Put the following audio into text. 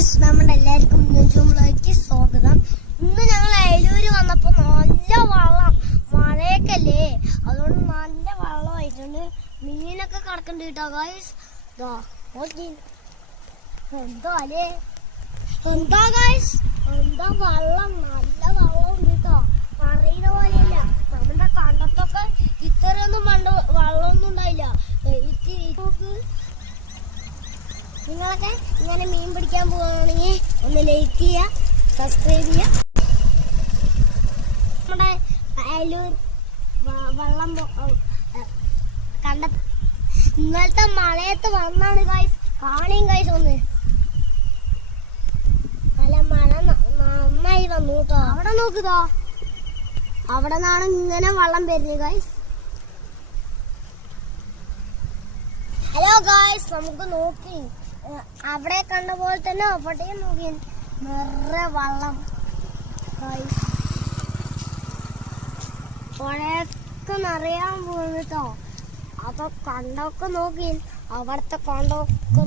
Guys, നമ്മുടെ എല്ലാവർക്കും ന്യൂജുമിലേക്ക് സ്വാഗതം. ഇന്ന് ഞങ്ങൾ അയലൂര് വന്നപ്പോ നല്ല വെള്ളം, മഴയൊക്കെ അല്ലേ, അതുകൊണ്ട് നല്ല വെള്ളമായിട്ടുണ്ട്. മീനൊക്കെ കിടക്കണ്ട് കേട്ടോ ഗൈസ്. എന്താ അല്ലേ, എന്താ ഗൈസ്, എന്താ വെള്ളം, നല്ല വെള്ളം ഉണ്ട് കേട്ടോ. പറയുന്ന പോലെയല്ല, നമ്മുടെ കണ്ടത്തൊക്കെ ഇത്രയൊന്നും വെള്ളമൊന്നും ഉണ്ടായില്ല. നോക്ക്, നിങ്ങളൊക്കെ ഇങ്ങനെ മീൻ പിടിക്കാൻ പോവുകയാണെങ്കിൽ ഒന്ന് ലൈക്ക് ചെയ്യുക, സബ്സ്ക്രൈബ് ചെയ്യുക. നമ്മുടെ അയലൂർ വെള്ളം കണ്ട ഇന്നലത്തെ മഴയത്ത് വന്നാണ് ഗൈസ്. കാണിയും ഗൈസ് ഒന്ന് നല്ല മഴ നന്നായി വന്നു കേട്ടോ. അവിടെ നോക്കുതോ, അവിടെ നിന്നാണ് ഇങ്ങനെ വെള്ളം വരുന്നത് ഗൈസ്. ഹലോ ഗൈസ്, നമുക്ക് നോക്കി അവിടെ കണ്ട പോലെ തന്നെ അവിടെയും നോക്കി നിറയെ വെള്ളം. പുഴയൊക്കെ നിറയാൻ പോകുന്നു കേട്ടോ. അപ്പൊ കണ്ടൊക്കെ നോക്കി, അവിടുത്തെ കണ്ടൊക്കെ